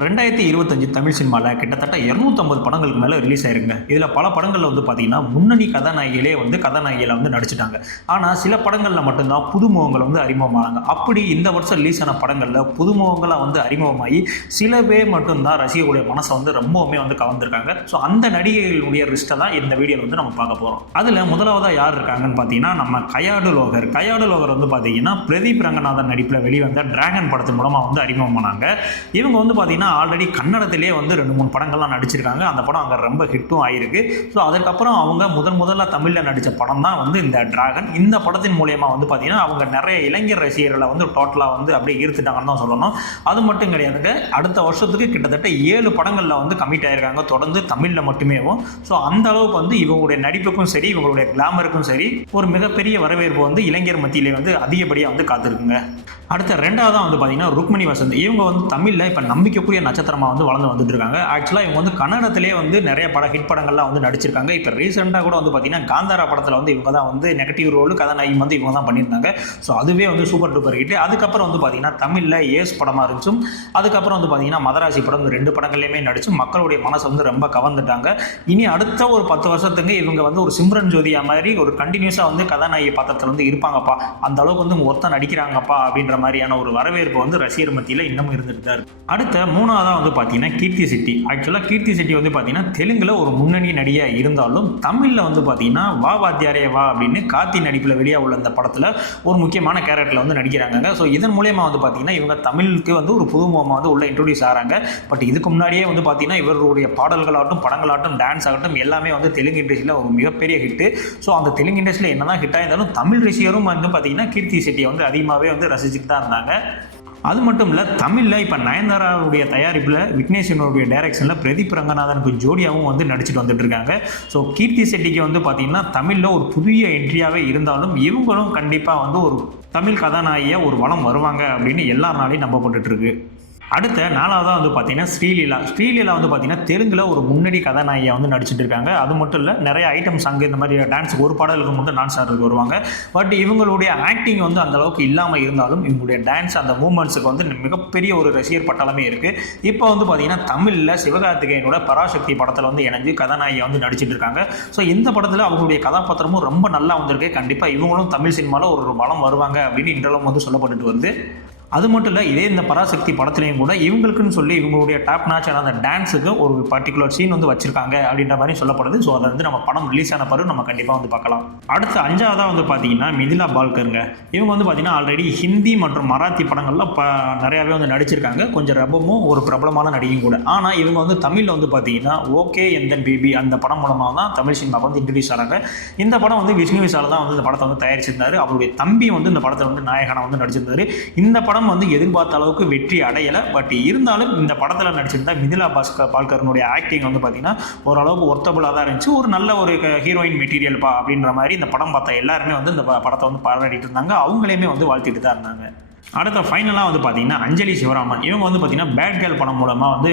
2025 தமிழ் சினிமாவில் கிட்டத்தட்ட 250 படங்களுக்கு மேலே ரிலீஸ் ஆயிருக்குங்க. இதில் பல படங்களில் வந்து பார்த்தீங்கன்னா முன்னணி கதாநாயகிகளே வந்து கதாநாயகிகளை வந்து நடிச்சிட்டாங்க. ஆனால் சில படங்களில் மட்டும்தான் புதுமுகங்கள் வந்து அறிமுகமானாங்க. அப்படி இந்த வருஷம் ரிலீஸ் ஆன படங்களில் புதுமுகங்களாக வந்து அறிமுகமாகி சில பேர் மட்டும்தான் ரசிகர்களுடைய மனசை வந்து ரொம்பவுமே வந்து கவர்ந்துருக்காங்க. ஸோ அந்த நடிகைகளுடைய லிஸ்ட்டை தான் இந்த வீடியோவில் வந்து நம்ம பார்க்க போகிறோம். அதில் முதலாவதாக யார் இருக்காங்கன்னு பார்த்தீங்கன்னா நம்ம கயாடு லோகர் வந்து பார்த்தீங்கன்னா பிரதீப் ரங்கநாதன் நடிப்பில் வெளிவந்த டிராகன் படத்தின் மூலமாக வந்து அறிமுகமானாங்க. இவங்க வந்து பார்த்தீங்கன்னா ஆல்ரெடி கன்னடத்திலே வந்து 2-3 படங்கள்லாம் நடிச்சிருக்காங்க. அந்த படம் அங்கே ரொம்ப ஹிட்டும் ஆயிருக்கு. ஸோ அதுக்கப்புறம் அவங்க முதல்ல தமிழில் நடித்த படம் தான் வந்து இந்த டிராகன். இந்த படத்தின் மூலயமா வந்து பார்த்தீங்கன்னா அவங்க நிறைய இளைஞர் ரசிகர்களை வந்து டோட்டலாக வந்து அப்படியே ஈர்த்துட்டாங்கன்னு தான் சொல்லணும். அது மட்டும் கிடையாதுங்க, அடுத்த வருஷத்துக்கு கிட்டத்தட்ட 7 படங்களில் வந்து கமிட் ஆயிருக்காங்க தொடர்ந்து தமிழில் மட்டுமேவும். ஸோ அந்த அளவுக்கு வந்து இவங்களுடைய நடிப்புக்கும் சரி இவங்களுடைய கிளாமருக்கும் சரி ஒரு மிகப்பெரிய வரவேற்பு வந்து இளைஞர் மத்தியிலே வந்து அதிகப்படியாக வந்து காத்திருக்குங்க. அடுத்த ரெண்டாவதாக வந்து பார்த்தீங்கன்னா ருக்மணி வசந்த். இவங்க வந்து தமிழில் இப்போ நம்பிக்கைக்குரிய நட்சத்திரமாக வந்து வளர்ந்து வந்துட்டு இருக்காங்க. ஆக்சுவலாக இவங்க வந்து கன்னடத்திலே வந்து நிறைய ஹிட் படங்கள்லாம் வந்து நடிச்சிருக்காங்க. இப்போ ரீசெண்டாக கூட வந்து பார்த்தீங்கன்னா காந்தாரா படத்தில் வந்து இவங்க தான் வந்து நெகட்டிவ் ரோல் கதாநாயகி வந்து இவங்க தான் பண்ணியிருந்தாங்க. ஸோ அதுவே வந்து சூப்பர் டூப்பர் ஹிட். அதுக்கப்புறம் வந்து பார்த்தீங்கன்னா தமிழில் ஏஸ் படமாக இருந்துச்சும், அதுக்கப்புறம் வந்து பார்த்தீங்கன்னா மதராசி படம், இந்த 2 படங்கள்லையுமே நடிச்சு மக்களுடைய மனசை வந்து ரொம்ப கவர்ந்துட்டாங்க. இனி அடுத்த ஒரு 10 வருஷத்துக்கு இவங்க வந்து ஒரு சிம்ரன் ஜோதியா மாதிரி ஒரு கண்டினியூஸாக வந்து கதாநாயகி பாத்திரத்தில் வந்து இருப்பாங்கப்பா, அந்த அளவுக்கு வந்து ஒருத்தன் நடிக்கிறாங்கப்பா அப்படின்ற மாதிரியான ஒரு வரவேற்பு வந்து ரசிகர் மத்தியில் இன்னமும் இருந்துட்டு தான் இருக்கு. அடுத்த மூணாவதாக வந்து பார்த்தீங்கன்னா கீர்த்தி செட்டி. ஆக்சுவலாக கீர்த்தி செட்டி வந்து பார்த்தீங்கன்னா தெலுங்குல ஒரு முன்னணி நடிகையாக இருந்தாலும் தமிழில் வந்து பார்த்தீங்கன்னா வா வாத்தியாரே வா அப்படின்னு கார்த்தி நடிப்பில் வெளியாக உள்ள அந்த படத்தில் ஒரு முக்கியமான கேரக்டரில் வந்து நடிக்கிறாங்க. ஸோ இதன் மூலயமா வந்து பார்த்தீங்கன்னா இவங்க தமிழுக்கு வந்து ஒரு புதுமுகமாக வந்து உள்ள இன்ட்ரோடியூஸ் ஆகிறாங்க. பட் இதுக்கு முன்னாடியே வந்து பார்த்தீங்கன்னா இவருடைய பாடல்களாகட்டும் படங்களாகட்டும் டான்ஸ் ஆகட்டும் எல்லாமே வந்து தெலுங்கு இண்டஸ்ட்ரியில் ஒரு மிகப்பெரிய ஹிட்டு. ஸோ அந்த தெலுங்கு இண்டஸ்ட்ரியில் என்னதான் ஹிட்டாக இருந்தாலும் தமிழ் ரசிகரும் வந்து பார்த்தீங்கன்னா கீர்த்தி செட்டியை வந்து அதிகமாகவே வந்து ரசிச்சுட்டு தான் இருந்தாங்க. அது மட்டும் இல்லை, தமிழில் இப்போ நயன்தாராவுடைய தயாரிப்பில் விக்னேஸ்வரனுடைய டைரக்ஷனில் பிரதீப் ரங்கநாதனுக்கு ஜோடியாகவும் வந்து நடிச்சுட்டு வந்துட்டு இருக்காங்க. ஸோ கீர்த்தி செட்டிக்கு வந்து பார்த்தீங்கன்னா தமிழில் ஒரு புதிய என்ட்ரியாகவே இருந்தாலும் இவங்களும் கண்டிப்பாக வந்து ஒரு தமிழ் கதாநாயகியாக ஒரு வளம் வருவாங்க அப்படின்னு எல்லாருனாலையும் நம்பப்பட்டு இருக்கு. அடுத்த நாலாவதாக வந்து பார்த்தீங்கன்னா ஸ்ரீலீலா வந்து பார்த்தீங்கன்னா தெலுங்கில் ஒரு முன்னணி கதாநாயகியாக வந்து நடிச்சிட்டு இருக்காங்க. அது மட்டும் இல்லை, நிறைய ஐட்டம் சாங் இந்த மாதிரி டான்ஸ் ஒரு பாடலுக்கு மட்டும் டான்ஸ் ஆடுறதுக்கு வருவாங்க. பட் இவங்களுடைய ஆக்டிங் வந்து அந்த அளவுக்கு இல்லாமல் இருந்தாலும் இவங்களுடைய டான்ஸ் அந்த மூமெண்ட்ஸுக்கு வந்து மிகப்பெரிய ஒரு ரசிகர் பட்டாளமே இருக்குது. இப்போ வந்து பார்த்தீங்கன்னா தமிழில் சிவகார்த்திகேயனோட பராசக்தி படத்தில் வந்து இணைஞ்சு கதாநாயகியை வந்து நடிச்சிட்டு இருக்காங்க. ஸோ இந்த படத்தில் அவங்களுடைய கதாபாத்திரமும் ரொம்ப நல்லா வந்திருக்கு. கண்டிப்பாக இவங்களும் தமிழ் சினிமாவில் ஒரு வளம் வருவாங்க அப்படின்னு இன்றளவும் வந்து சொல்லப்பட்டுட்டு வருது. அது மட்டும் இல்லை, இதே இந்த பராசக்தி படத்துலையும் கூட இவங்களுக்குன்னு சொல்லி இவங்களுடைய டாப் நாச்சான அந்த டான்ஸுக்கு ஒரு பர்டிகுலர் சீன் வந்து வச்சிருக்காங்க அப்படின்ற மாதிரி சொல்லப்படுது. ஸோ அதை வந்து நம்ம படம் ரிலீஸ் ஆன பிறகு நம்ம கண்டிப்பாக வந்து பார்க்கலாம். அடுத்த அஞ்சாவதாக வந்து பார்த்தீங்கன்னா மிதிலா பால்கருங்க. இவங்க வந்து பார்த்தீங்கன்னா ஆல்ரெடி ஹிந்தி மற்றும் மராத்தி படங்களில் நிறையாவே வந்து நடிச்சிருக்காங்க. கொஞ்சம் ரொம்பவும் ஒரு பிரபலமான நடிகையும் கூட. ஆனால் இவங்க வந்து தமிழில் வந்து பார்த்தீங்கன்னா ஓகே எந்தன் பேபி அந்த படம் மூலமாக தான் தமிழ் சினிமாவுக்கு வந்து இன்ட்ரடியூஸ் ஆகிறாங்க. இந்த படம் வந்து விஷ்ணு விஷால் தான் வந்து இந்த படத்தை வந்து தயாரிச்சிருந்தாரு. அவருடைய தம்பி வந்து இந்த படத்தை வந்து நாயகனாக வந்து நடிச்சிருந்தாரு. இந்த படம் வந்து எதிர்பார்த்த அளவுக்கு வெற்றி அடையலை. பட் இருந்தாலும் இந்த படத்தில் நடிச்சிருந்தா மிதிலா பால்கரனுடைய ஆக்டிங் வந்து பார்த்தீங்கன்னா ஓரளவுக்கு ஒர்த்தபுளாக தான் இருந்துச்சு. ஒரு நல்ல ஒரு ஹீரோயின் மெட்டீரியல்ப்பா அப்படின்ற மாதிரி இந்த படம் பார்த்த எல்லாருமே வந்து இந்த படத்தை வந்து பாராட்டிட்டு இருந்தாங்க. அவங்களையுமே வந்து வாழ்த்திட்டு தான் இருந்தாங்க. அடுத்த ஃபைனலாக வந்து பார்த்தீங்கன்னா அஞ்சலி சிவராமன். இவங்க வந்து பார்த்தீங்கன்னா பேட் கேர்ள் படம் மூலமாக வந்து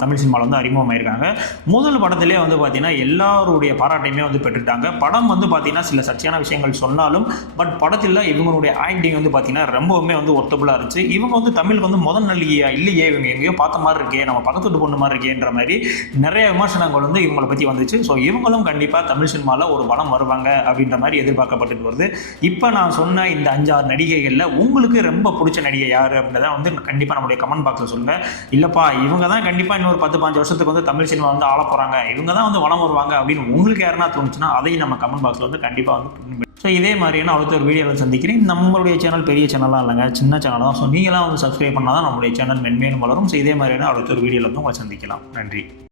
தமிழ் சினிமாவில் வந்து அறிமுகமாயிருக்காங்க. முதல் படத்திலே வந்து பார்த்தீங்கன்னா எல்லாருடைய பாராட்டையுமே வந்து பெற்றுட்டாங்க. படம் வந்து பார்த்தீங்கன்னா சில சர்ச்சையான விஷயங்கள் சொன்னாலும் பட் படத்தில் இவங்களுடைய ஆக்டிங் வந்து பார்த்தீங்கன்னா ரொம்பவுமே வந்து ஒர்த்தபுளாக இருந்துச்சு. இவங்க வந்து தமிழுக்கு வந்து முதல் நல்லியா இல்லையே, இவங்க எங்கேயோ பார்த்த மாதிரி இருக்கே, நம்ம பக்கத்து பொண்ணு மாதிரி இருக்கேன்ற மாதிரி நிறைய விமர்சனங்கள் வந்து இவங்களை பற்றி வந்துச்சு. ஸோ இவங்களும் கண்டிப்பாக தமிழ் சினிமாவில் ஒரு வளம் வருவாங்க அப்படின்ற மாதிரி எதிர்பார்க்கப்பட்டு வருது. இப்போ நான் சொன்ன இந்த 5-6 நடிகைகளில் உங்களுக்கு ரொம்ப பிடிச்ச நடிகை யார் அப்படின்றத வந்து கண்டிப்பாக நம்மளுடைய கமெண்ட் பாக்ஸில் சொல்லுங்கள். இல்லைப்பா இவங்க தான் கண்டிப்பாக இன்னொரு 10-15 வருஷத்துக்கு வந்து தமிழ் சினிமா வந்து ஆள போகிறாங்க, இவங்க தான் வந்து வளம் வருவாங்க அப்படின்னு உங்களுக்கு யாருன்னா தோணுச்சுன்னா அதையும் நம்ம கமெண்ட் பாக்ஸில் வந்து கண்டிப்பாக வந்து. ஸோ இதே மாதிரியான அடுத்த ஒரு வீடியோவில் சந்திக்கிறேன். நம்மளுடைய சேனல் பெரிய சேனலாக இல்லைங்க, சின்ன சேனல் தான். ஸோ நீங்களாம் வந்து சப்ஸ்கிரைப் பண்ணால் தான் நம்மளுடைய சேனல் மென்மேலும் வளரும். ஸோ இதே மாதிரியான அடுத்த ஒரு வீடியோவில் வந்து உங்களை சந்திக்கலாம். நன்றி.